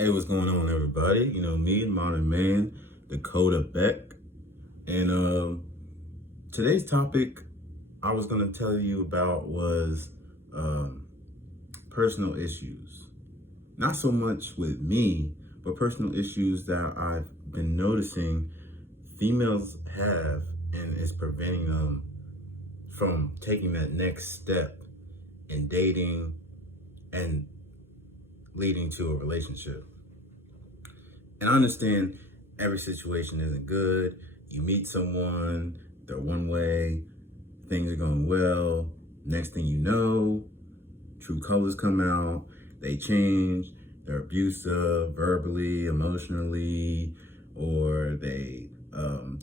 Hey, what's going on, everybody? Me, Modern Man, Dakota Beck. And today's topic I was going to tell you about was um, personal issues. Not so much with me, but personal issues that I've been noticing females have, and it's preventing them from taking that next step in dating and leading to a relationship. And I understand every situation isn't good. You meet someone, they're one way, things are going well. Next thing you know, true colors come out, they change, they're abusive, verbally, emotionally, or they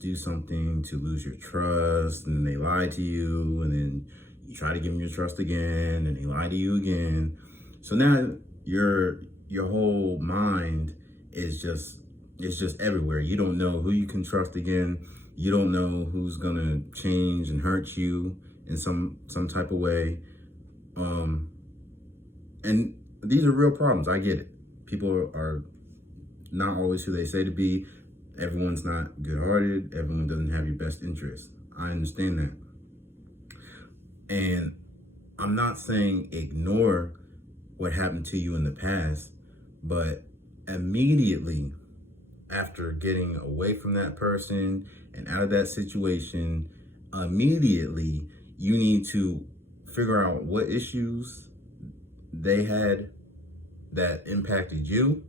do something to lose your trust, and they lie to you, and then you try to give them your trust again, and they lie to you again. So now your whole mind is just it's just everywhere. You don't know who you can trust again. You don't know who's gonna change and hurt you in some type of way. And these are real problems. I get it. People are not always who they say to be. Everyone's not good-hearted. Everyone doesn't have your best interest. I understand that. And I'm not saying ignore what happened to you in the past, but immediately after getting away from that person and out of that situation, immediately you need to figure out what issues they had that impacted you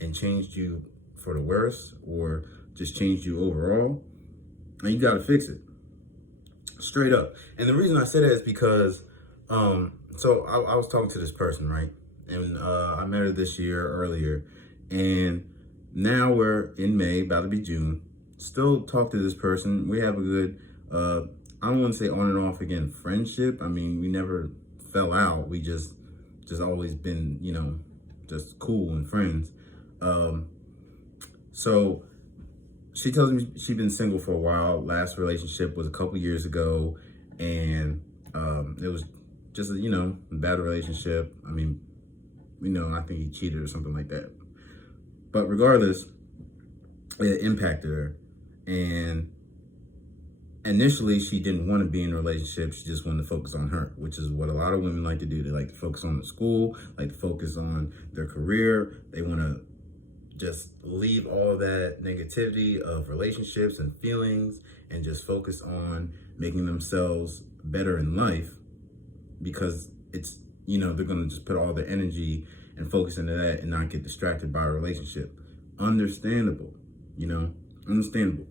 and changed you for the worse, or just changed you overall, and you got to fix it straight up. And the reason I say that is because I was talking to this person, right? And I met her this year earlier, and now we're in May, about to be June. Still talk to this person. We have a good, I don't want to say on and off again friendship. I mean, we never fell out. We just always been, just cool and friends. So she tells me she's been single for a while. Last relationship was a couple years ago, and it was just a bad relationship. I mean, I think he cheated or something like that. But regardless, it impacted her. And initially, she didn't want to be in a relationship. She just wanted to focus on her, which is what a lot of women like to do. They like to focus on the school, like to focus on their career. They want to just leave all that negativity of relationships and feelings and just focus on making themselves better in life, because it's, they're going to just put all their energy and focus into that and not get distracted by a relationship. Understandable, understandable.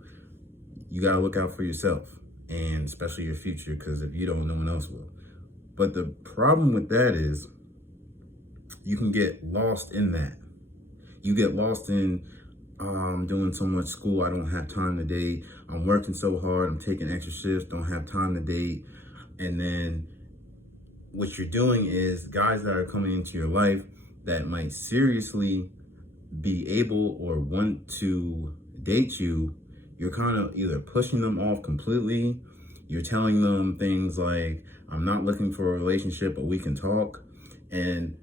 You got to look out for yourself, and especially your future, because if you don't, no one else will. But the problem with that is you can get lost in that. You get lost in, I'm doing so much school, I don't have time to date. I'm working so hard, I'm taking extra shifts, don't have time to date. And then what you're doing is guys that are coming into your life that might seriously be able or want to date you, you're kind of either pushing them off completely. You're telling them things like, I'm not looking for a relationship, but we can talk. And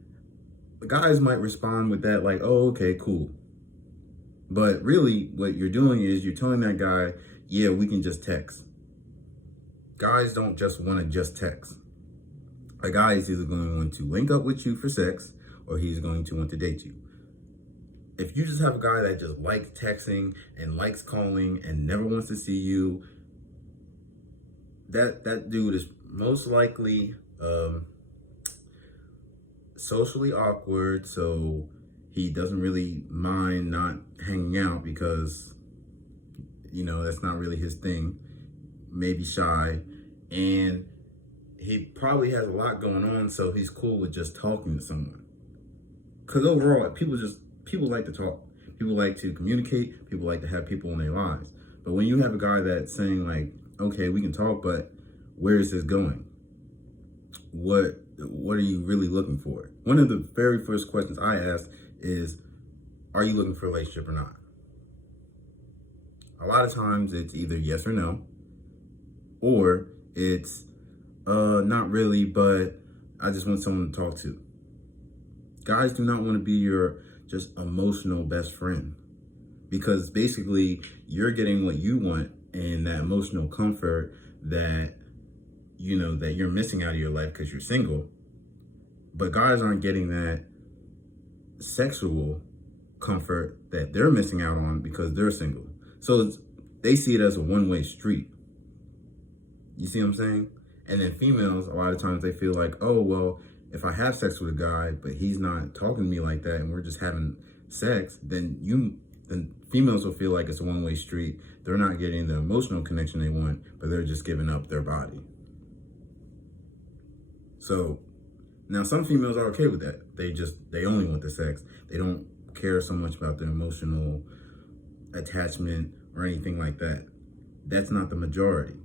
the guys might respond with that like, oh, okay, cool. But really what you're doing is you're telling that guy, yeah, we can just text. Guys don't just want to just text. A guy is either going to want to link up with you for sex, or he's going to want to date you. If you just have a guy that just likes texting and likes calling and never wants to see you, that dude is most likely socially awkward, so he doesn't really mind not hanging out because, that's not really his thing. Maybe shy, and he probably has a lot going on, so he's cool with just talking to someone. Because overall, people like to talk. People like to communicate. People like to have people in their lives. But when you have a guy that's saying like, okay, we can talk, but where is this going? What are you really looking for? One of the very first questions I ask is, are you looking for a relationship or not? A lot of times it's either yes or no, or it's not really, but I just want someone to talk to. Guys do not want to be your just emotional best friend. Because basically you're getting what you want and that emotional comfort that, that you're missing out of your life because you're single. But guys aren't getting that sexual comfort that they're missing out on because they're single. So they see it as a one-way street. You see what I'm saying? And then females, a lot of times they feel like, oh, well, if I have sex with a guy, but he's not talking to me like that and we're just having sex, then females will feel like it's a one-way street. They're not getting the emotional connection they want, but they're just giving up their body. So now some females are okay with that. They only want the sex. They don't care so much about the emotional attachment or anything like that. That's not the majority.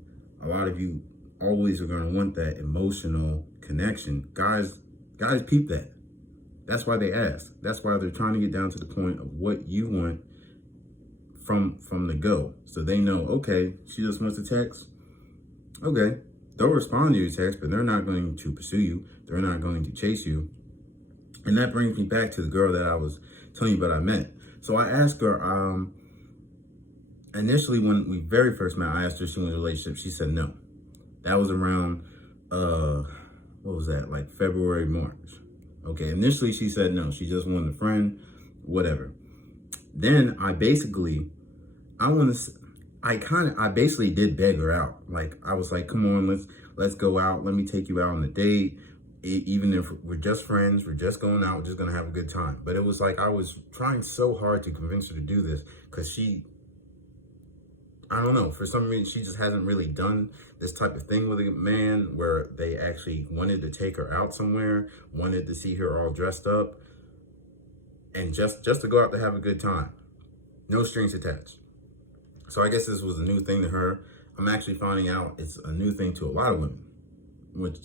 A lot of you always are going to want that emotional connection. Guys peep that. That's why they ask. That's why they're trying to get down to the point of what you want from the go. So they know, okay, she just wants to text. Okay, they'll respond to your text, but they're not going to pursue you. They're not going to chase you. And that brings me back to the girl that I was telling you about I met. So I asked her, initially when we very first met, I asked her if she wanted a relationship. She said no. That was around, what was that? Like February, March. Okay, initially she said no. She just wanted a friend, whatever. Then I basically did beg her out. Like I was like, come on, let's go out. Let me take you out on a date. Even if we're just friends, we're just going out, we're just gonna have a good time. But it was like I was trying so hard to convince her to do this because I don't know, for some reason she just hasn't really done this type of thing with a man where they actually wanted to take her out somewhere, wanted to see her all dressed up, and just to go out to have a good time. No strings attached. So I guess this was a new thing to her. I'm actually finding out it's a new thing to a lot of women, which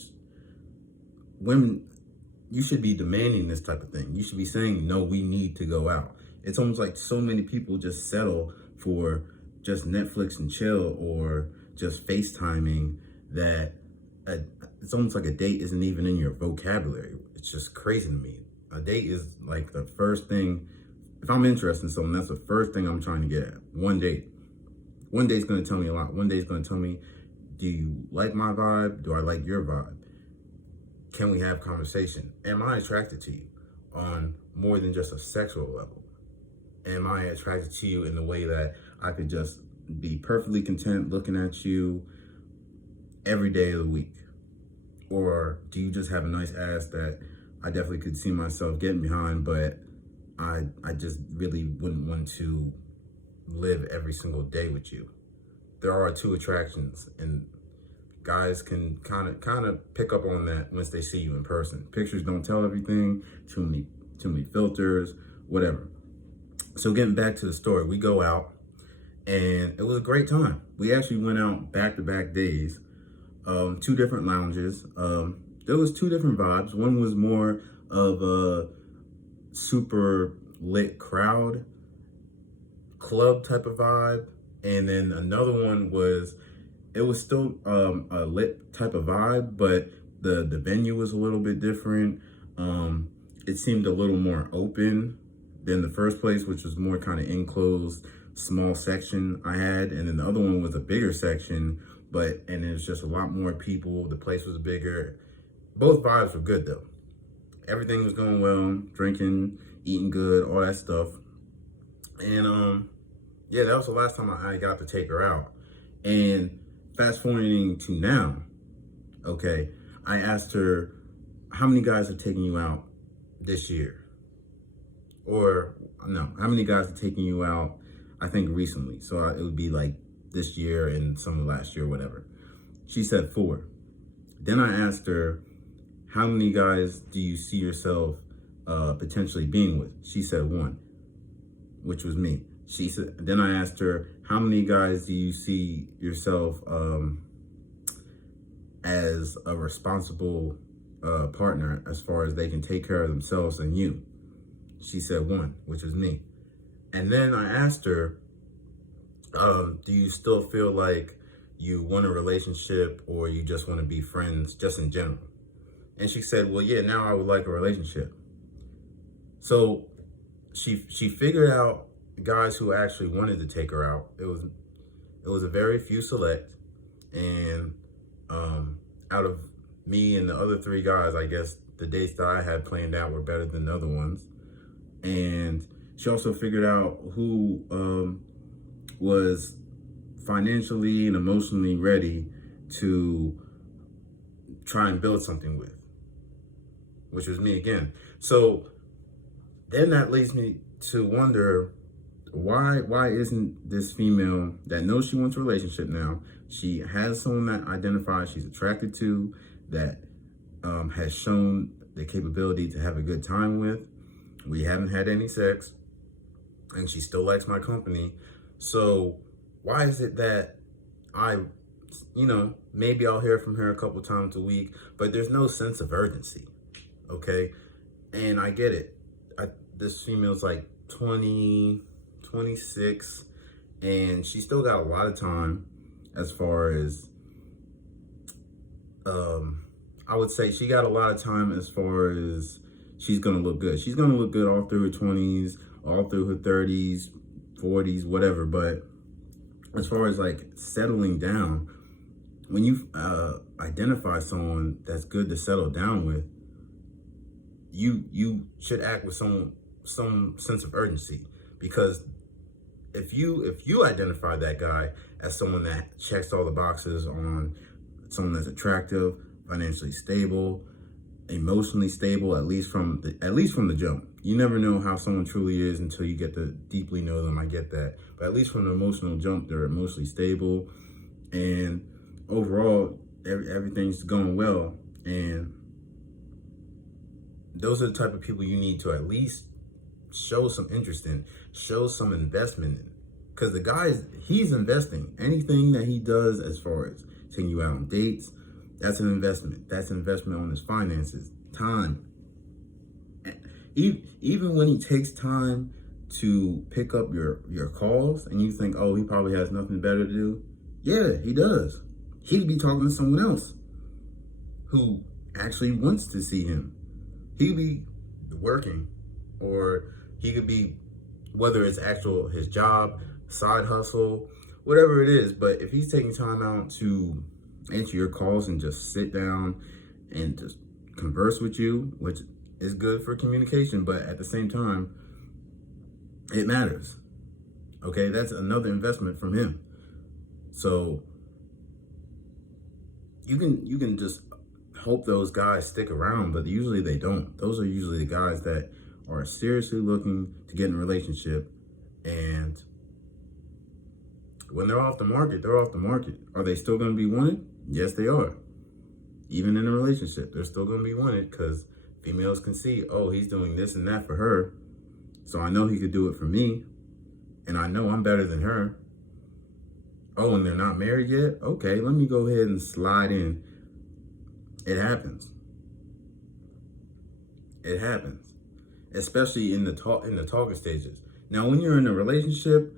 women, you should be demanding this type of thing. You should be saying, no, we need to go out. It's almost like so many people just settle for just Netflix and chill or just FaceTiming that it's almost like a date isn't even in your vocabulary. It's just crazy to me. A date is like the first thing. If I'm interested in someone, that's the first thing I'm trying to get at. One date. One date's going to tell me a lot. One date's going to tell me, do you like my vibe? Do I like your vibe? Can we have conversation? Am I attracted to you on more than just a sexual level? Am I attracted to you in the way that I could just be perfectly content looking at you every day of the week? Or do you just have a nice ass that I definitely could see myself getting behind, but I just really wouldn't want to live every single day with you? There are two attractions, and guys can kind of pick up on that once they see you in person. Pictures don't tell everything. Too many filters, whatever. So getting back to the story, we go out, and it was a great time. We actually went out back-to-back days, 2 different lounges. There was 2 different vibes. One was more of a super lit crowd, club type of vibe, and then another one was, it was still a lit type of vibe, but the venue was a little bit different. It seemed a little more open than the first place, which was more kind of enclosed, small section I had, and then the other one was a bigger section, and it was just a lot more people. The place was bigger. Both vibes were good though. Everything was going well, drinking, eating good, all that stuff. And yeah, that was the last time I got to take her out. And fast forwarding to now, okay, I asked her, how many guys have taken you out this year? Or no, how many guys have taken you out, I think recently? So it would be like this year and some of last year, whatever. She said 4. Then I asked her, how many guys do you see yourself potentially being with? She said 1, which was me. She said. Then I asked her, how many guys do you see yourself as a responsible partner as far as they can take care of themselves and you? She said 1, which was me. And then I asked her, do you still feel like you want a relationship or you just want to be friends just in general? And she said, well, yeah, now I would like a relationship. So she figured out guys who actually wanted to take her out. It was a very few select, and out of me and the other three guys, I guess the dates that I had planned out were better than the other ones. And she also figured out who was financially and emotionally ready to try and build something with, which was me again. So then that leads me to wonder, why isn't this female that knows she wants a relationship now, she has someone that identifies she's attracted to, that has shown the capability to have a good time with, we haven't had any sex, and she still likes my company. So why is it that maybe I'll hear from her a couple times a week, but there's no sense of urgency, okay? And I get it. This female's like 20, 26, and she still got a lot of time as far as, I would say she got a lot of time as far as she's gonna look good. She's gonna look good all through her 20s, all through her 30s, 40s, whatever. But as far as like settling down, when you identify someone that's good to settle down with, you should act with some sense of urgency. Because if you identify that guy as someone that checks all the boxes on someone that's attractive, financially stable, emotionally stable, at least from the jump. You never know how someone truly is until you get to deeply know them. I get that. But at least from the emotional jump, they're emotionally stable, and overall everything's going well. And those are the type of people you need to at least show some interest in, show some investment in. Because the guy, he's investing. Anything that he does as far as taking you out on dates, that's an investment. That's an investment on his finances, time. Even when he takes time to pick up your calls and you think, oh, he probably has nothing better to do. Yeah, he does. He could be talking to someone else who actually wants to see him. He could be working, or he could be, whether it's his job, side hustle, whatever it is. But if he's taking time out to answer your calls and just sit down and just converse with you, which is good for communication, but at the same time, it matters. Okay, that's another investment from him. So you can just hope those guys stick around, but usually they don't. Those are usually the guys that are seriously looking to get in a relationship, and when they're off the market, they're off the market. Are they still going to be wanted? Yes, they are. Even in a relationship, they're still going to be wanted, because females can see, oh, he's doing this and that for her, so I know he could do it for me, and I know I'm better than her. Oh, and they're not married yet? Okay, let me go ahead and slide in. It happens. It happens. Especially in the talking stages. Now, when you're in a relationship,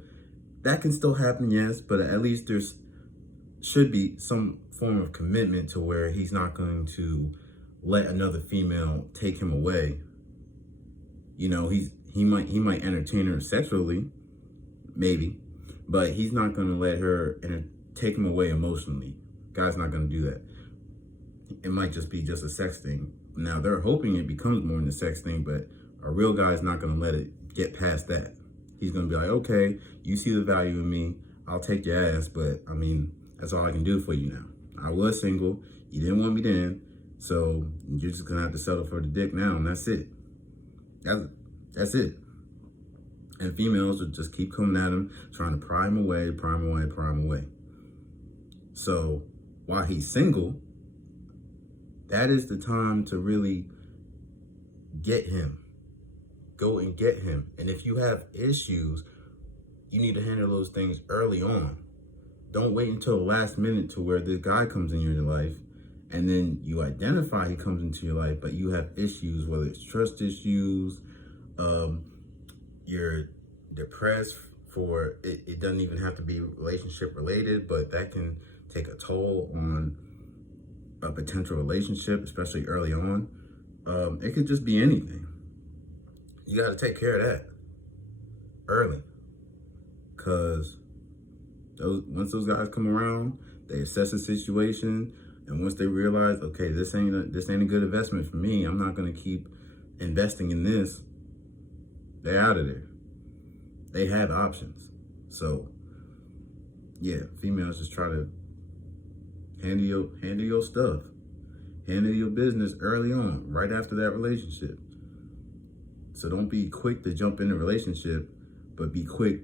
that can still happen, yes, but at least there's should be some form of commitment to where he's not going to let another female take him away. You know, he might entertain her sexually, maybe, but he's not going to let her take him away emotionally. Guy's not going to do that. It might just be just a sex thing. Now, they're hoping it becomes more than a sex thing, but a real guy's not going to let it get past that. He's going to be like, okay, you see the value in me, I'll take your ass, but I mean, that's all I can do for you now. I was single, you didn't want me then, so you're just going to have to settle for the dick now, and that's it. That's it. And females will just keep coming at him, trying to pry him away. So while he's single, that is the time to really get him. Go and get him. And if you have issues, you need to handle those things early on. Don't wait until the last minute to where this guy comes in your life, and then you identify he comes into your life, but you have issues, whether it's trust issues, you're depressed for it. It doesn't even have to be relationship related, but that can take a toll on a potential relationship, especially early on. It could just be anything. You got to take care of that. early, because once those guys come around, they assess the situation, and once they realize, okay, this ain't a good investment for me, I'm not gonna keep investing in this, they're out of there. They have options. So yeah, females just try to handle your stuff, handle your business early on, right after that relationship. So don't be quick to jump in a relationship, but be quick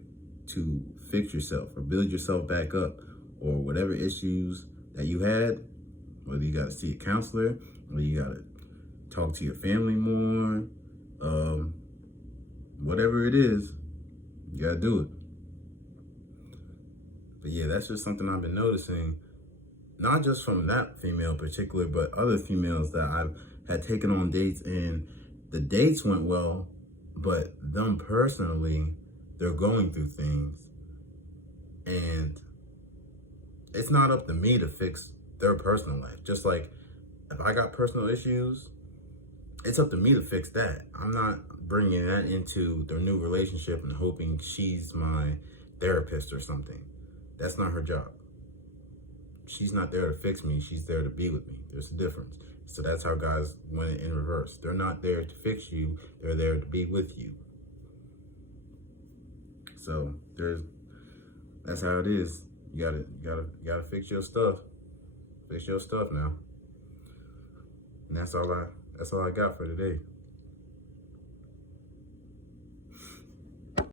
to fix yourself or build yourself back up, or whatever issues that you had, whether you got to see a counselor, or you got to talk to your family more, whatever it is, you got to do it. But yeah, that's just something I've been noticing, not just from that female in particular, but other females that I've had taken on dates, and the dates went well, but them personally, they're going through things, and it's not up to me to fix their personal life. Just like if I got personal issues, it's up to me to fix that. I'm not bringing that into their new relationship and hoping she's my therapist or something. That's not her job. She's not there to fix me. She's there to be with me. There's a difference. So that's how guys win it in reverse. They're not there to fix you. They're there to be with you. So that's how it is. You gotta fix your stuff. Fix your stuff now. And that's all I got for today.